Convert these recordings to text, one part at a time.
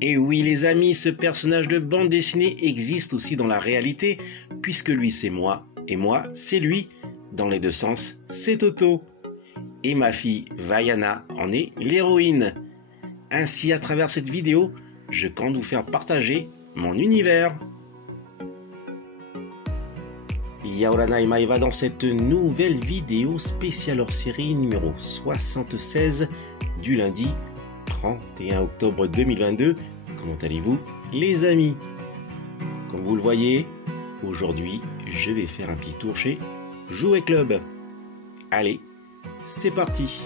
Et oui les amis, ce personnage de bande dessinée existe aussi dans la réalité, puisque lui c'est moi, et moi c'est lui. Dans les deux sens, c'est Toto. Et ma fille Vaiana en est l'héroïne. Ainsi, à travers cette vidéo, je compte vous faire partager mon univers. Yaorana et Maeva dans cette nouvelle vidéo spéciale hors série numéro 76 du lundi 31 octobre 2022. Comment allez-vous les amis? Comme vous le voyez, aujourd'hui je vais faire un petit tour chez Jouet Club. Allez, c'est parti.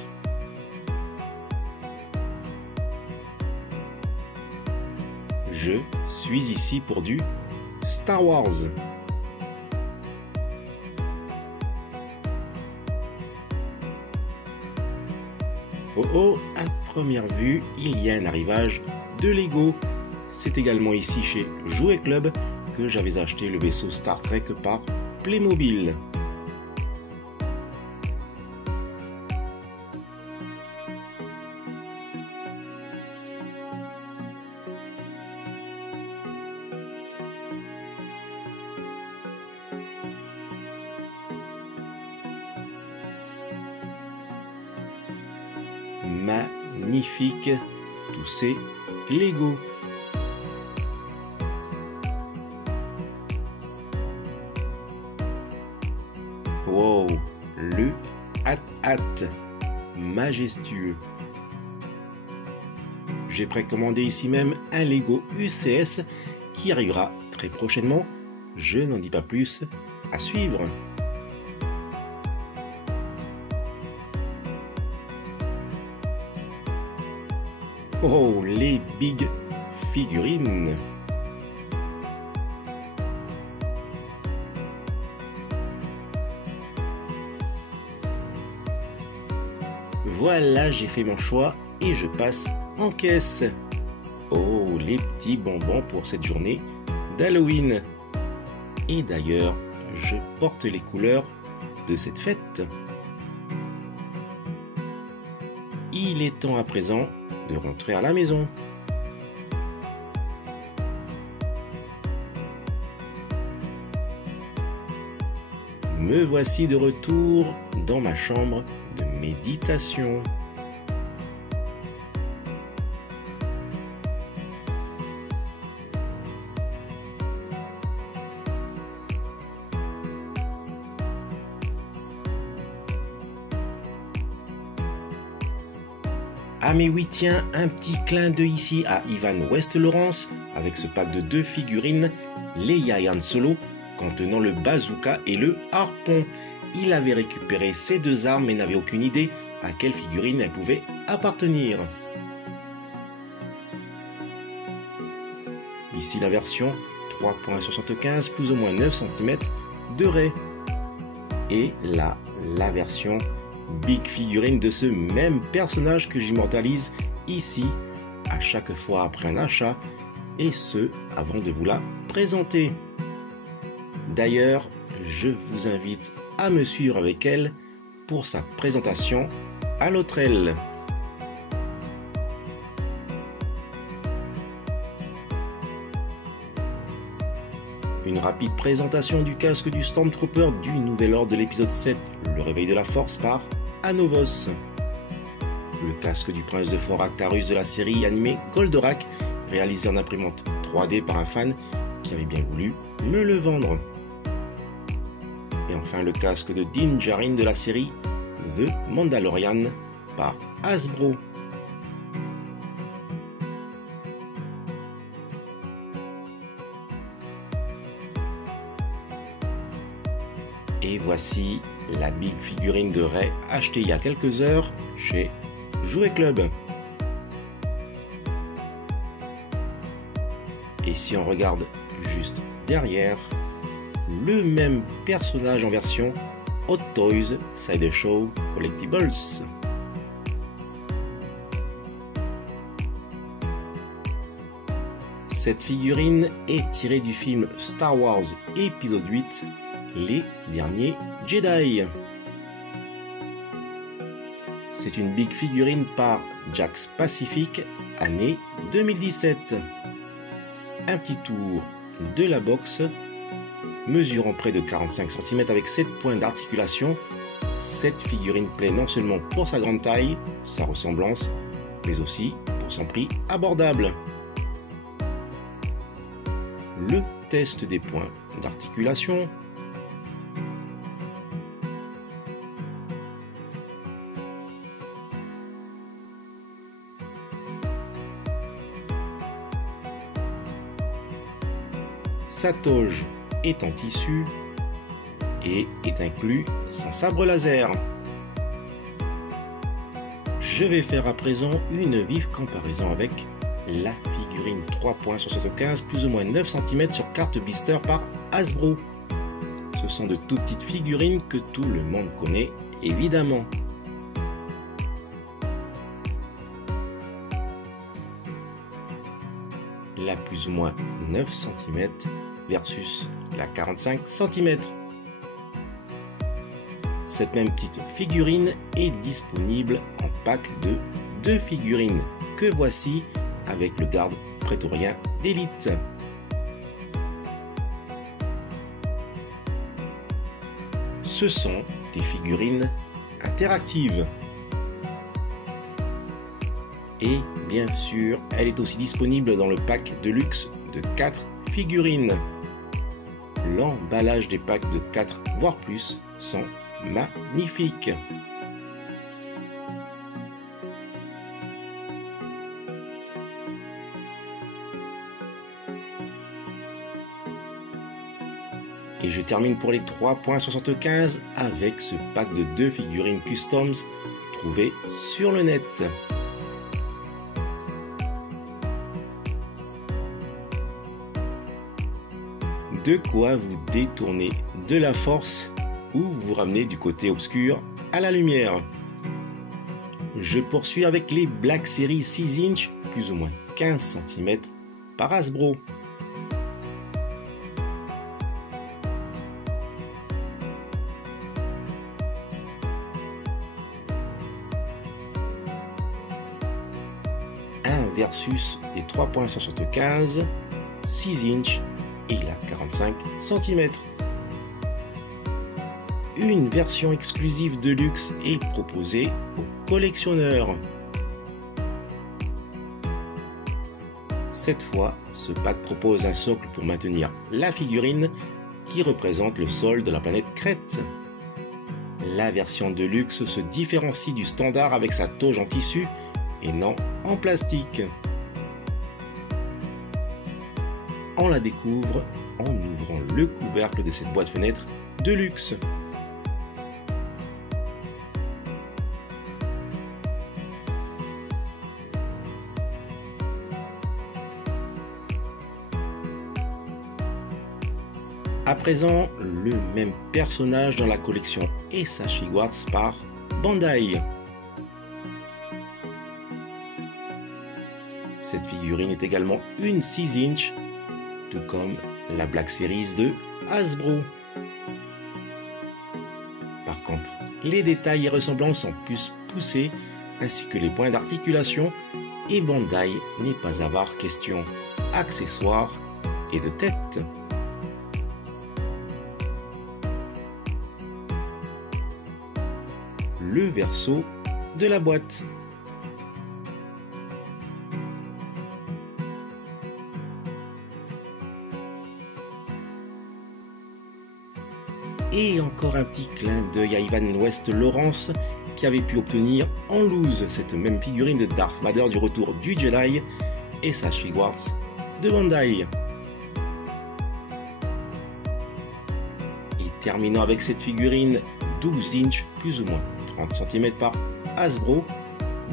Je suis ici pour du Star Wars. Oh oh, à première vue, il y a un arrivage de Lego. C'est également ici chez Jouet Club que j'avais acheté le vaisseau Star Trek par Playmobil. Magnifique, tous ces Lego. Wow, le hat majestueux. J'ai précommandé ici même un Lego UCS qui arrivera très prochainement. Je n'en dis pas plus, à suivre. Oh, les big figurines. Voilà, j'ai fait mon choix et je passe en caisse. Oh, les petits bonbons pour cette journée d'Halloween. Et d'ailleurs, je porte les couleurs de cette fête. Il est temps à présent de rentrer à la maison. Me voici de retour dans ma chambre de méditation. Ah mais oui tiens, un petit clin d'œil ici à Ivan West-Lawrence avec ce pack de 2 figurines, Leia et Han Solo, contenant le bazooka et le harpon. Il avait récupéré ces deux armes mais n'avait aucune idée à quelle figurine elles pouvaient appartenir. Ici la version 3.75 plus ou moins 9 cm de raie. Et là, la version big figurine de ce même personnage que j'immortalise ici à chaque fois après un achat, et ce avant de vous la présenter. D'ailleurs, je vous invite à me suivre avec elle pour sa présentation à l'Autrel. Une rapide présentation du casque du Stormtrooper du Nouvel Ordre de l'épisode 7, le réveil de la Force par Anovos. Le casque du prince de Fort Actarus de la série animée Goldorak, réalisé en imprimante 3D par un fan qui avait bien voulu me le vendre. Et enfin le casque de Din Djarin de la série The Mandalorian par Hasbro. Et voici la big figurine de Rey achetée il y a quelques heures chez Jouet Club. Et si on regarde juste derrière, le même personnage en version Hot Toys Sideshow Collectibles. Cette figurine est tirée du film Star Wars épisode 8, Les Derniers Jedi. C'est une big figurine par Jakks Pacific année 2017. Un petit tour de la boxe, mesurant près de 45 cm avec 7 points d'articulation. Cette figurine plaît non seulement pour sa grande taille, sa ressemblance, mais aussi pour son prix abordable. Le test des points d'articulation. Sa toge est en tissu et est inclus son sabre laser. Je vais faire à présent une vive comparaison avec la figurine 3.75 plus ou moins 9 cm sur carte blister par Hasbro. Ce sont de toutes petites figurines que tout le monde connaît évidemment. La plus ou moins 9 cm versus la 45 cm. Cette même petite figurine est disponible en pack de 2 figurines que voici avec le garde prétorien d'élite. Ce sont des figurines interactives. Et bien sûr, elle est aussi disponible dans le pack de luxe de 4 figurines. L'emballage des packs de 4 voire plus sont magnifiques. Et je termine pour les 3.75 avec ce pack de 2 figurines customs trouvées sur le net. De quoi vous détourner de la force ou vous ramener du côté obscur à la lumière. Je poursuis avec les Black Series 6 inch plus ou moins 15 cm par Hasbro. Un versus des 3.75 6 inch et la 45 cm. Une version exclusive de luxe est proposée aux collectionneurs. Cette fois, ce pack propose un socle pour maintenir la figurine qui représente le sol de la planète Crète. La version de luxe se différencie du standard avec sa toge en tissu et non en plastique. On la découvre en ouvrant le couvercle de cette boîte fenêtre de luxe. À présent, le même personnage dans la collection S.H. Figuarts par Bandai. Cette figurine est également une 6 inch, tout comme la Black Series de Hasbro. Par contre, les détails et ressemblances sont plus poussés, ainsi que les points d'articulation, et Bandai n'est pas avare question accessoires et de tête. Le verso de la boîte. Et encore un petit clin d'œil à Ivan West Lawrence qui avait pu obtenir en loose cette même figurine de Darth Vader du retour du Jedi et S.H. Figuarts de Bandai. Et terminant avec cette figurine 12 inch plus ou moins 30 cm par Hasbro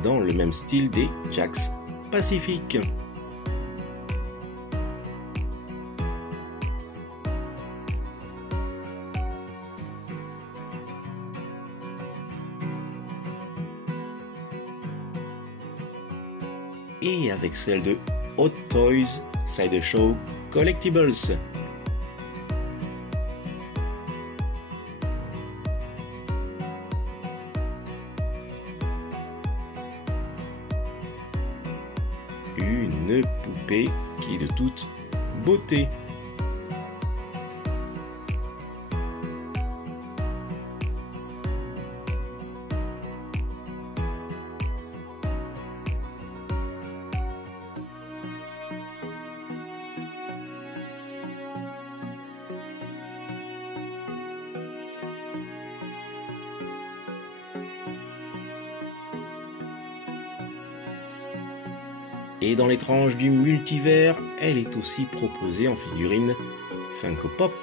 dans le même style des Jakks Pacific. Et avec celle de Hot Toys Sideshow Collectibles. épée qui est de toute beauté. Et dans les tranches du multivers, elle est aussi proposée en figurine Funko Pop.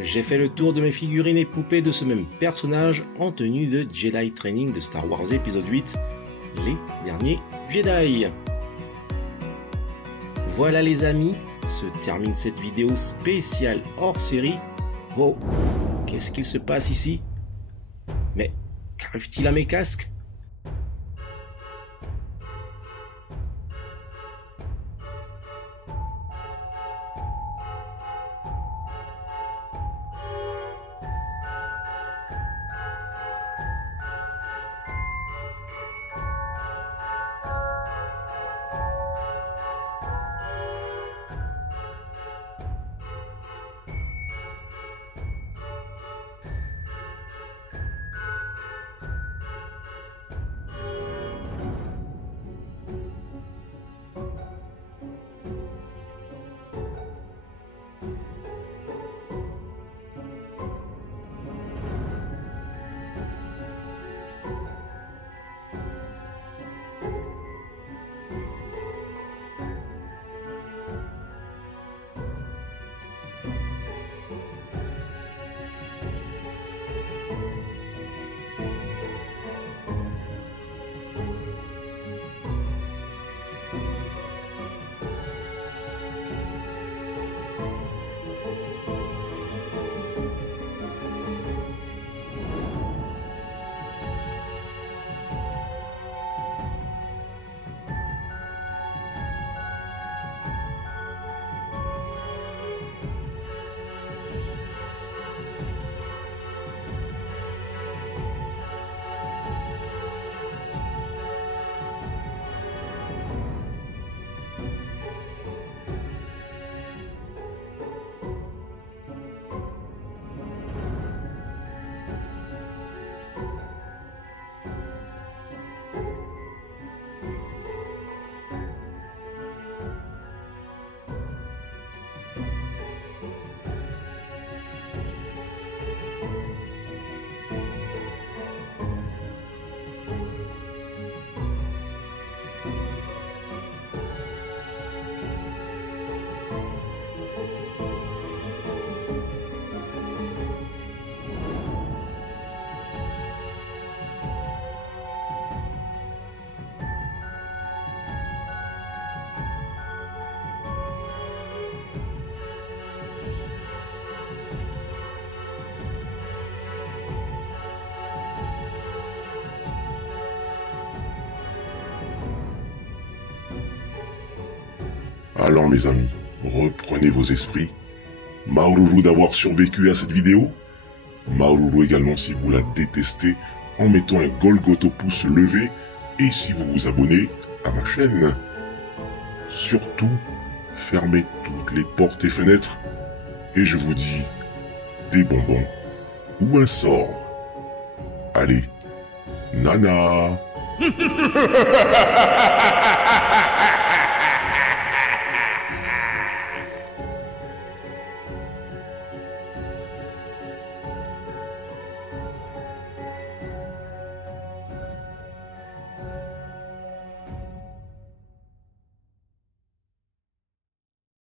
J'ai fait le tour de mes figurines et poupées de ce même personnage en tenue de Jedi Training de Star Wars épisode 8, les derniers Jedi. Voilà les amis, se termine cette vidéo spéciale hors série. Oh, qu'est-ce qu'il se passe ici? Mais qu'arrive-t-il à mes casques? Alors mes amis, reprenez vos esprits. Maoulou d'avoir survécu à cette vidéo. Maoulou également si vous la détestez en mettant un Golgoth au pouce levé et si vous vous abonnez à ma chaîne. Surtout, fermez toutes les portes et fenêtres et je vous dis des bonbons ou un sort. Allez, nana.